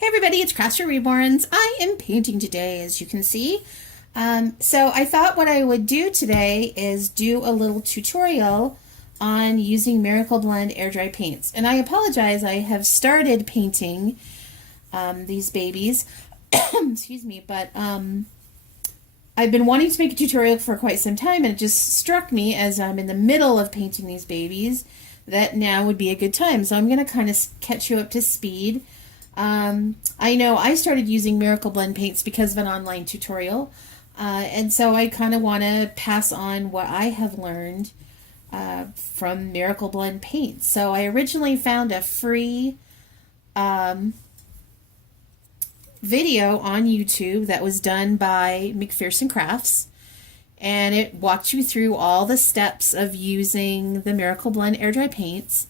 Hey everybody, it's Crafts for Reborns. I am painting today, as you can see. So I thought what I would do today is do a little tutorial on using Miracle Blend air dry paints. And I apologize, I have started painting these babies, excuse me, but I've been wanting to make a tutorial for quite some time, and it just struck me as I'm in the middle of painting these babies that now would be a good time. So I'm going to kind of catch you up to speed. I know I started using Miracle Blend paints because of an online tutorial, and so I kind of want to pass on what I have learned from Miracle Blend paints. So I originally found a free video on YouTube that was done by McPherson Crafts, and it walked you through all the steps of using the Miracle Blend air dry paints.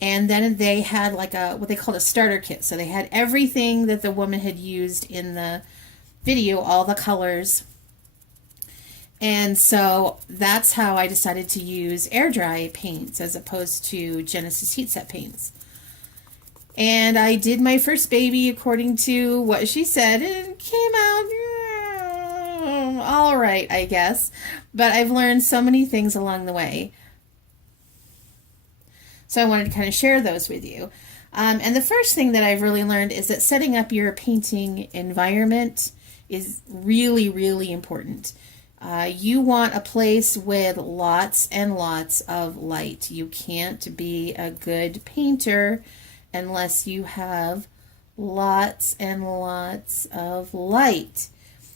And then they had like what they called a starter kit. So they had everything that the woman had used in the video, all the colors. And so that's how I decided to use air dry paints as opposed to Genesis heat set paints. And I did my first baby according to what she said, and it came out all right, I guess. But I've learned so many things along the way. So I wanted to kind of share those with you. And the first thing that I've really learned is that setting up your painting environment is really, really important. You want a place with lots and lots of light. You can't be a good painter unless you have lots and lots of light.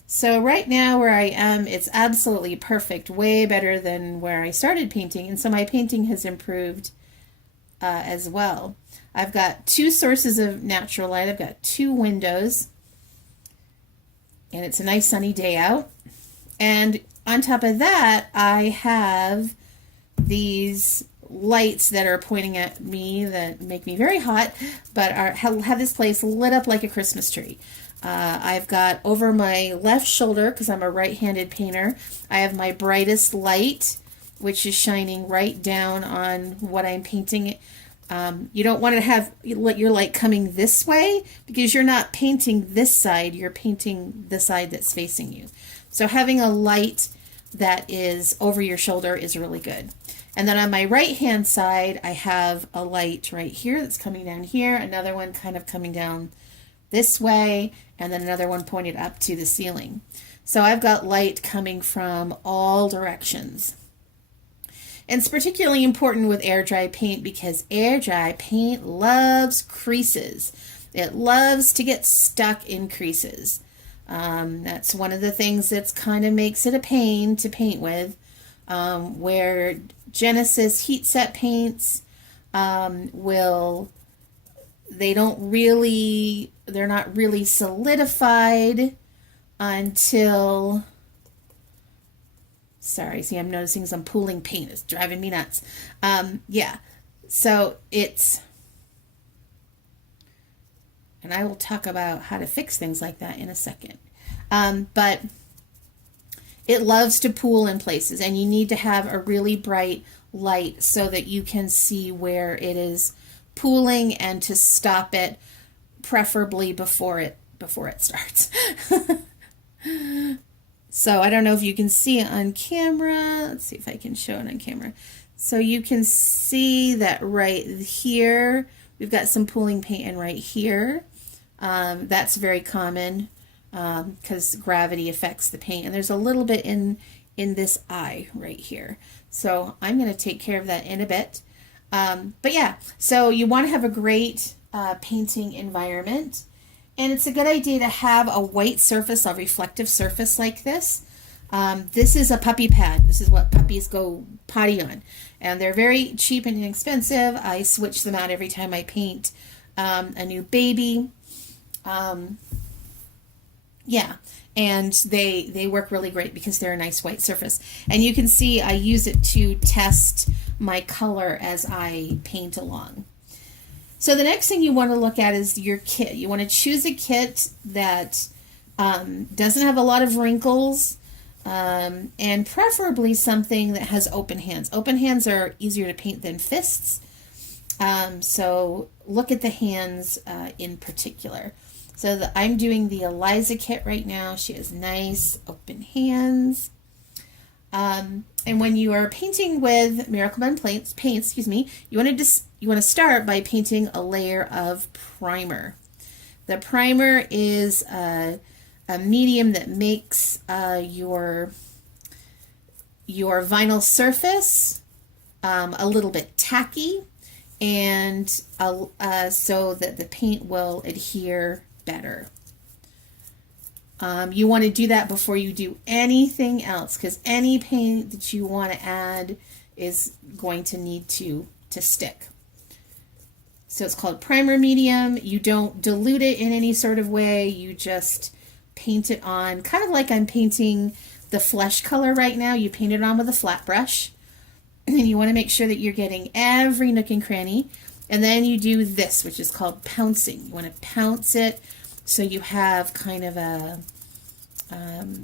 So right now where I am, it's absolutely perfect, way better than where I started painting. And so my painting has improved as well. I've got two sources of natural light. I've got two windows, and it's a nice sunny day out. And on top of that, I have these lights that are pointing at me that make me very hot, but have this place lit up like a Christmas tree. I've got over my left shoulder, because I'm a right-handed painter, I have my brightest light, which is shining right down on what I'm painting. You don't want to have your light coming this way because you're not painting this side, you're painting the side that's facing you. So having a light that is over your shoulder is really good. And then on my right hand side, I have a light right here that's coming down here, another one kind of coming down this way, and then another one pointed up to the ceiling. So I've got light coming from all directions. And it's particularly important with air dry paint because air dry paint loves creases. It loves to get stuck in creases. That's one of the things that's kind of makes it a pain to paint with. Where Genesis heat set paints they're not really solidified until... Sorry, see, I'm noticing some pooling paint. It's driving me nuts. Yeah, so it's... And I will talk about how to fix things like that in a second. But it loves to pool in places, and you need to have a really bright light so that you can see where it is pooling and to stop it, preferably before it starts. So I don't know if you can see it on camera. Let's see if I can show it on camera. So you can see that right here, we've got some pooling paint in right here. That's very common because gravity affects the paint. And there's a little bit in this eye right here. So I'm going to take care of that in a bit. But yeah, so you want to have a great painting environment. And it's a good idea to have a white surface, a reflective surface like this. This is a puppy pad. This is what puppies go potty on. And they're very cheap and inexpensive. I switch them out every time I paint a new baby. Yeah, and they work really great because they're a nice white surface. And you can see I use it to test my color as I paint along. So the next thing you want to look at is your kit. You want to choose a kit that doesn't have a lot of wrinkles, and preferably something that has open hands. Open hands are easier to paint than fists. So look at the hands in particular. So I'm doing the Eliza kit right now. She has nice open hands. And when you are painting with Miracle Blend paints, you want to start by painting a layer of primer. The primer is a medium that makes your vinyl surface a little bit tacky, and so that the paint will adhere better. You want to do that before you do anything else, because any paint that you want to add is going to need to stick. So it's called primer medium. You don't dilute it in any sort of way. You just paint it on, kind of like I'm painting the flesh color right now. You paint it on with a flat brush, and you want to make sure that you're getting every nook and cranny. And then you do this, which is called pouncing. You want to pounce it so you have kind of a,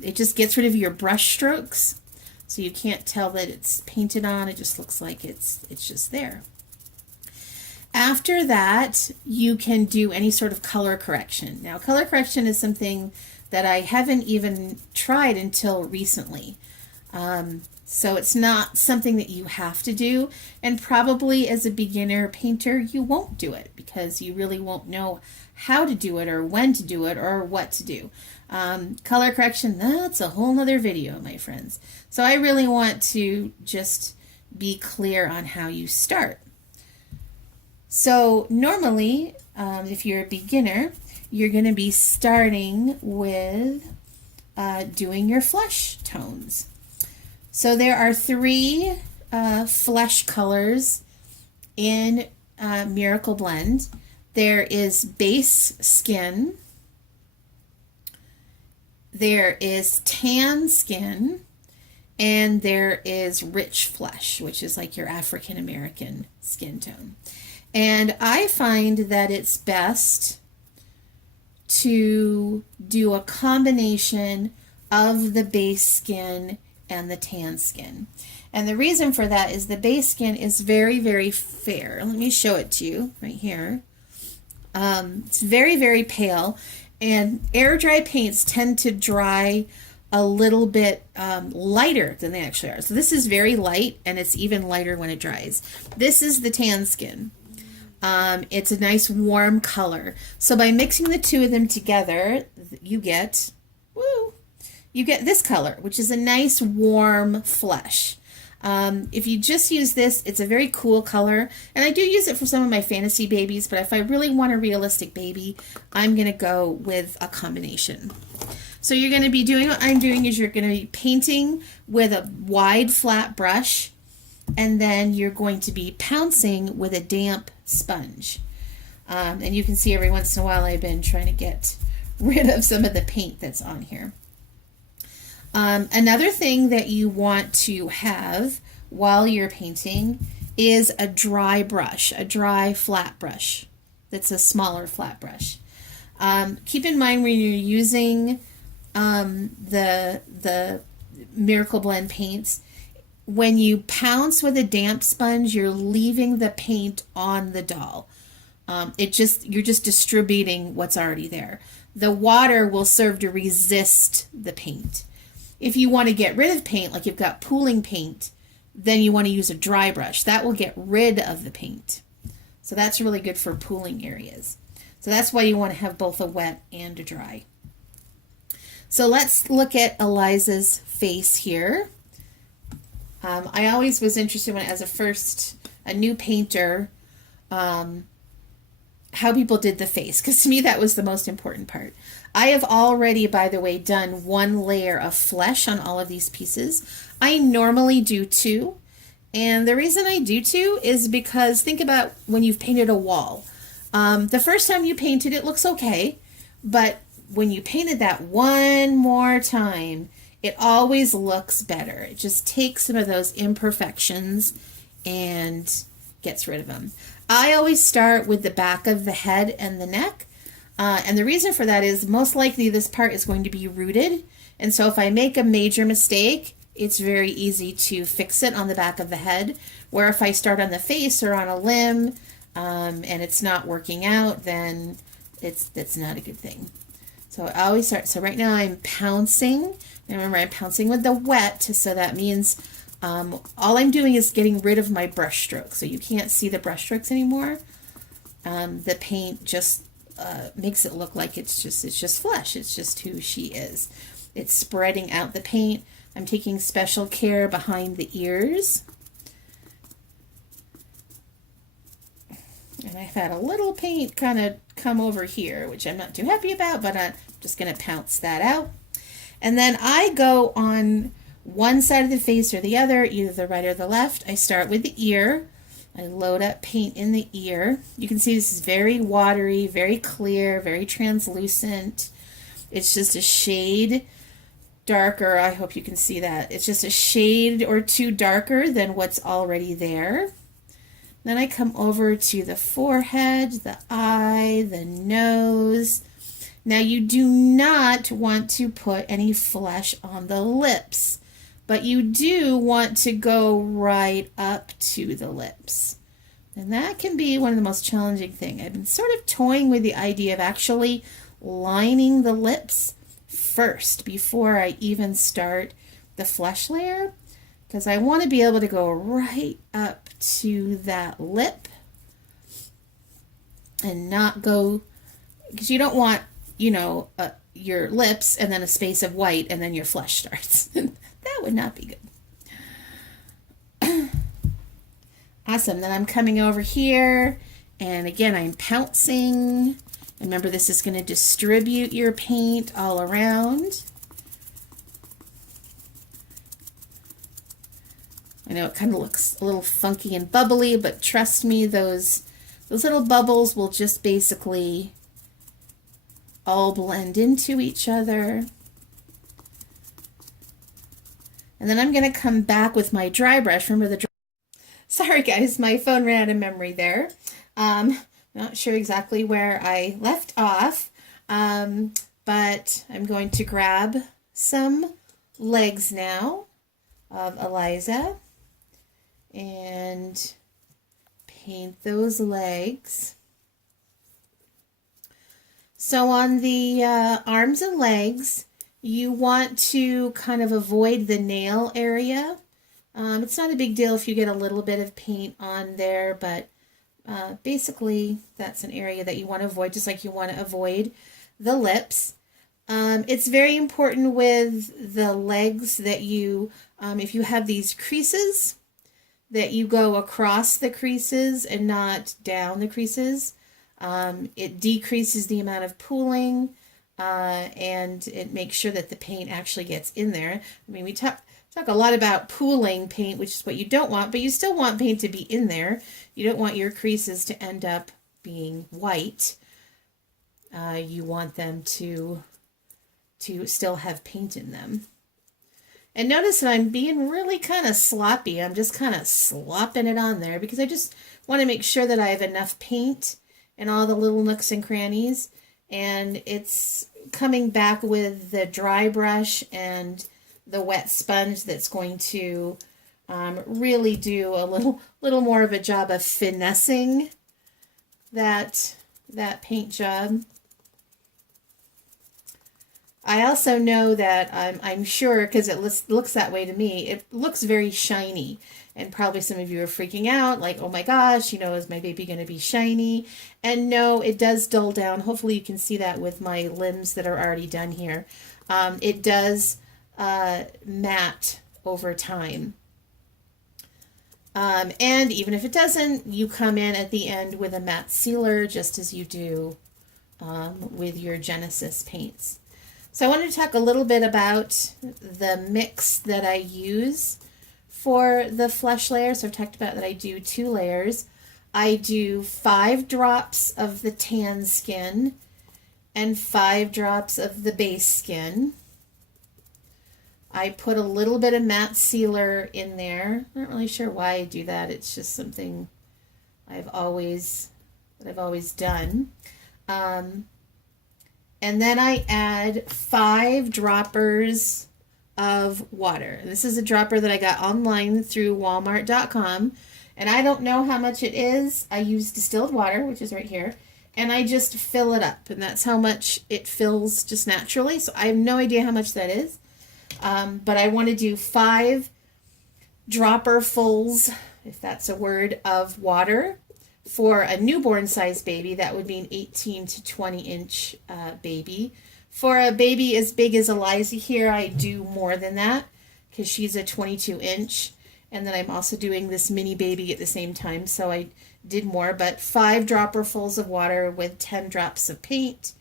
it just gets rid of your brush strokes, so you can't tell that it's painted on. It just looks like it's just there. After that, you can do any sort of color correction. Now, color correction is something that I haven't even tried until recently. So it's not something that you have to do, and probably as a beginner painter you won't do it because you really won't know how to do it or when to do it or what to do. Color correction, that's a whole nother video, my friends. So I really want to just be clear on how you start. So normally, if you're a beginner, you're going to be starting with doing your flesh tones. So there are 3 flesh colors in Miracle Blend. There is base skin, there is tan skin, and there is rich flesh, which is like your African American skin tone. And I find that it's best to do a combination of the base skin and the tan skin. And the reason for that is the base skin is very, very fair. Let me show it to you right here. It's very, very pale, and air dry paints tend to dry a little bit lighter than they actually are. So this is very light, and it's even lighter when it dries. This is the tan skin. It's a nice warm color. So by mixing the 2 of them together, you get this color, which is a nice warm flesh. If you just use this, it's a very cool color, and I do use it for some of my fantasy babies, but if I really want a realistic baby, I'm going to go with a combination. So you're going to be doing what I'm doing is you're going to be painting with a wide flat brush, and then you're going to be pouncing with a damp sponge. And you can see every once in a while I've been trying to get rid of some of the paint that's on here. Another thing that you want to have while you're painting is a dry brush, a dry flat brush that's a smaller flat brush. Keep in mind when you're using the Miracle Blend paints, when you pounce with a damp sponge, you're leaving the paint on the doll. You're just distributing what's already there. The water will serve to resist the paint. If you want to get rid of paint, like you've got pooling paint, then you want to use a dry brush. That will get rid of the paint. So that's really good for pooling areas. So that's why you want to have both a wet and a dry. So let's look at Eliza's face here. I always was interested when, as a new painter, how people did the face, because to me that was the most important part. I have already, by the way, done 1 layer of flesh on all of these pieces. I normally do 2, and the reason I do 2 is because think about when you've painted a wall. The first time you paint it, it looks okay, but when you paint it that 1 more time, it always looks better. It just takes some of those imperfections and gets rid of them. I always start with the back of the head and the neck. And the reason for that is most likely this part is going to be rooted. And so if I make a major mistake, it's very easy to fix it on the back of the head. Where if I start on the face or on a limb, and it's not working out, then that's not a good thing. So I always start, so right now I'm pouncing, and remember I'm pouncing with the wet, so that means all I'm doing is getting rid of my brush strokes, so you can't see the brush strokes anymore. The paint just makes it look like it's just flesh, it's just who she is. It's spreading out the paint. I'm taking special care behind the ears. And I've had a little paint kind of come over here, which I'm not too happy about, but I'm just going to pounce that out. And then I go on one side of the face or the other, either the right or the left. I start with the ear. I load up paint in the ear. You can see this is very watery, very clear, very translucent. It's just a shade darker. I hope you can see that. It's just a shade or two darker than what's already there. Then I come over to the forehead, the eye, the nose. Now you do not want to put any flesh on the lips, but you do want to go right up to the lips. And that can be one of the most challenging things. I've been sort of toying with the idea of actually lining the lips first before I even start the flesh layer, because I want to be able to go right up to that lip and not go, because you don't want, you know, your lips and then a space of white and then your flesh starts. That would not be good. Awesome. Then I'm coming over here, and again I'm pouncing. Remember, this is going to distribute your paint all around. I know it kind of looks a little funky and bubbly, but trust me, those little bubbles will just basically all blend into each other. And then I'm going to come back with my dry brush. Remember the dry. Sorry guys, my phone ran out of memory there. Not sure exactly where I left off, but I'm going to grab some legs now of Eliza and paint those legs. So on the arms and legs, you want to kind of avoid the nail area. It's not a big deal if you get a little bit of paint on there, but basically that's an area that you want to avoid, just like you want to avoid the lips. It's very important with the legs that you, if you have these creases, that you go across the creases and not down the creases. It decreases the amount of pooling, and it makes sure that the paint actually gets in there. I mean, we talk a lot about pooling paint, which is what you don't want, but you still want paint to be in there. You don't want your creases to end up being white. You want them to still have paint in them. And notice that I'm being really kind of sloppy. I'm just kind of slopping it on there because I just want to make sure that I have enough paint in all the little nooks and crannies. And it's coming back with the dry brush and the wet sponge that's going to really do a little more of a job of finessing that paint job. I also know that I'm sure, because it looks that way to me, it looks very shiny, and probably some of you are freaking out like, oh my gosh, you know, is my baby going to be shiny? And no, it does dull down. Hopefully you can see that with my limbs that are already done here. It does matte over time. And even if it doesn't, you come in at the end with a matte sealer, just as you do with your Genesis paints. So I wanted to talk a little bit about the mix that I use for the flesh layer. So I've talked about that I do 2 layers. I do 5 drops of the tan skin and 5 drops of the base skin. I put a little bit of matte sealer in there. I'm not really sure why I do that. It's just something I've always done. And then I add 5 droppers of water. This is a dropper that I got online through Walmart.com, And I don't know how much it is. I use distilled water, which is right here, and I just fill it up, and that's how much it fills just naturally. So I have no idea how much that is, but I want to do 5 dropperfuls, if that's a word, of water for a newborn size baby. That would be an 18 to 20 inch baby. For a baby as big as Eliza here, I do more than that because she's a 22 inch. And then I'm also doing this mini baby at the same time, so I did more. But 5 dropperfuls of water with 10 drops of paint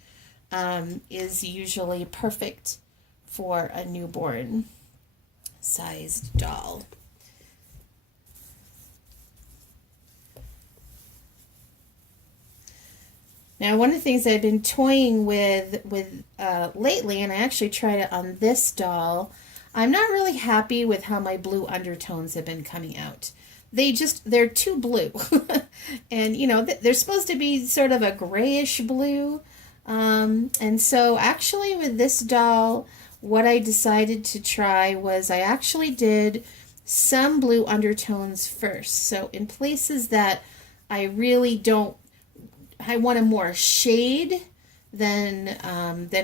is usually perfect for a newborn sized doll. Now, one of the things I've been toying with lately, and I actually tried it on this doll, I'm not really happy with how my blue undertones have been coming out. They're too blue. And, you know, they're supposed to be sort of a grayish blue. And so actually with this doll, what I decided to try was I actually did some blue undertones first. So in places that I really don't, I want a more shade than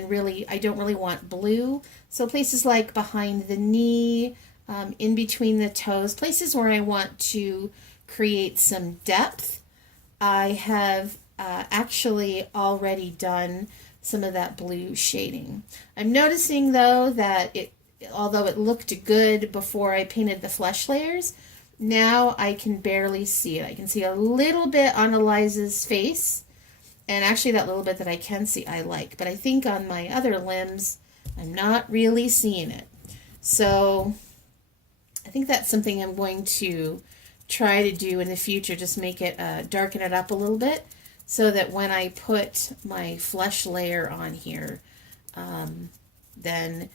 really, I don't really want blue. So places like behind the knee, in between the toes, places where I want to create some depth, I have actually already done some of that blue shading. I'm noticing though that although it looked good before I painted the flesh layers, now I can barely see it. I can see a little bit on Eliza's face, and actually that little bit that I can see I like, but I think on my other limbs I'm not really seeing it. So I think that's something I'm going to try to do in the future, just make it darken it up a little bit so that when I put my flesh layer on here, then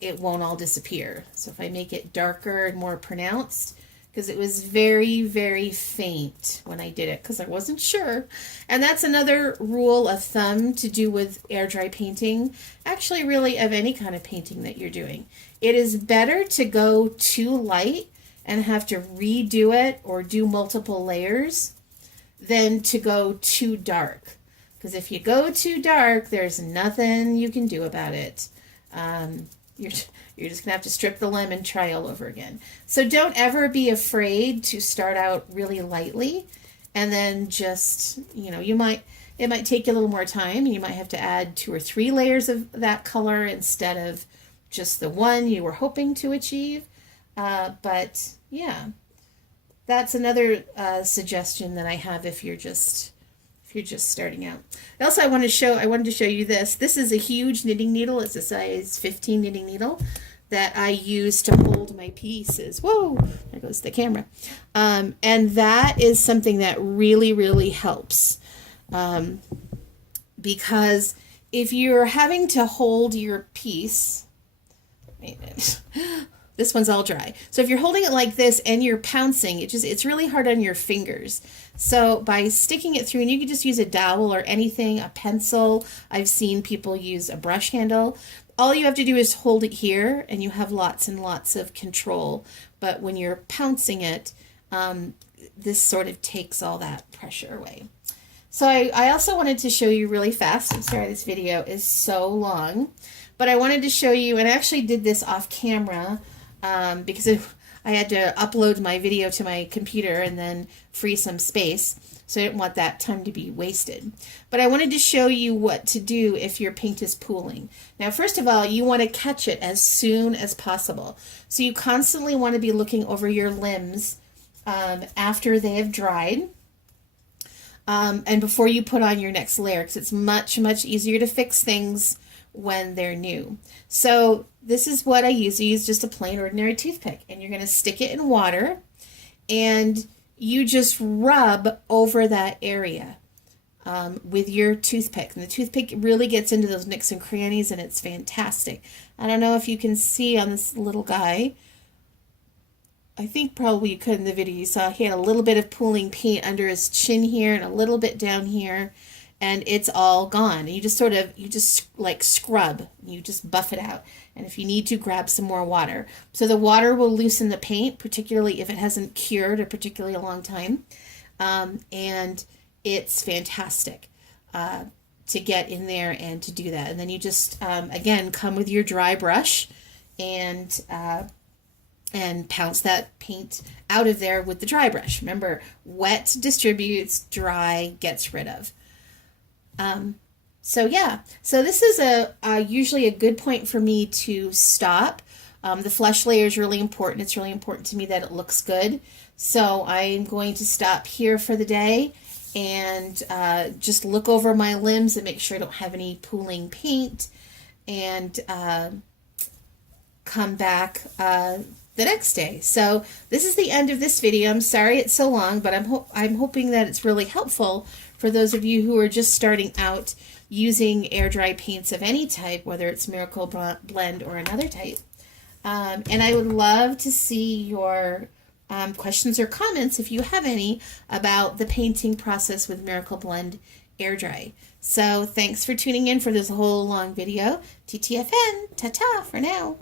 it won't all disappear. So if I make it darker and more pronounced, because it was very, very faint when I did it because I wasn't sure. And that's another rule of thumb to do with air dry painting, actually really of any kind of painting that you're doing. It is better to go too light and have to redo it or do multiple layers than to go too dark. Because if you go too dark, there's nothing you can do about it. You're just going to have to strip the limb and try all over again. So don't ever be afraid to start out really lightly and then just, you know, it might take you a little more time, and you might have to add 2 or 3 layers of that color instead of just the one you were hoping to achieve. But yeah, that's another suggestion that I have if you're just starting out. Also, I wanted to show you this. This is a huge knitting needle. It's a size 15 knitting needle that I use to hold my pieces. Whoa, there goes the camera. And that is something that really, really helps. Because if you're having to hold your piece, wait a minute. This one's all dry. So if you're holding it like this and you're pouncing, it's really hard on your fingers. So by sticking it through, and you can just use a dowel or anything, a pencil. I've seen people use a brush handle. All you have to do is hold it here, and you have lots and lots of control. But when you're pouncing it, this sort of takes all that pressure away. So I also wanted to show you really fast. I'm sorry this video is so long, but I wanted to show you, and I actually did this off camera because I had to upload my video to my computer and then free some space. So I didn't want that time to be wasted. But I wanted to show you what to do if your paint is pooling. Now, first of all, you want to catch it as soon as possible. So you constantly want to be looking over your limbs after they have dried. And before you put on your next layer, because it's much, much easier to fix things when they're new. So this is what I use. I use just a plain ordinary toothpick, and you're going to stick it in water, and you just rub over that area with your toothpick. And the toothpick really gets into those nooks and crannies, and it's fantastic. I don't know if you can see on this little guy. I think probably you could in the video. You saw he had a little bit of pooling paint under his chin here and a little bit down here. and it's all gone. And you just like scrub, you just buff it out. And if you need to, grab some more water. So the water will loosen the paint, particularly if it hasn't cured a particularly long time. And it's fantastic to get in there and to do that. And then you just, again, come with your dry brush and pounce that paint out of there with the dry brush. Remember, wet distributes, dry gets rid of. So yeah, so this is usually a good point for me to stop. The flesh layer is really important. It's really important to me that it looks good. So I'm going to stop here for the day and just look over my limbs and make sure I don't have any pooling paint, and come back the next day. So this is the end of this video. I'm sorry it's so long, but I'm hoping that it's really helpful for those of you who are just starting out using air dry paints of any type, whether it's Miracle Blend or another type. And I would love to see your questions or comments, if you have any, about the painting process with Miracle Blend air dry. So thanks for tuning in for this whole long video. TTFN, ta-ta for now.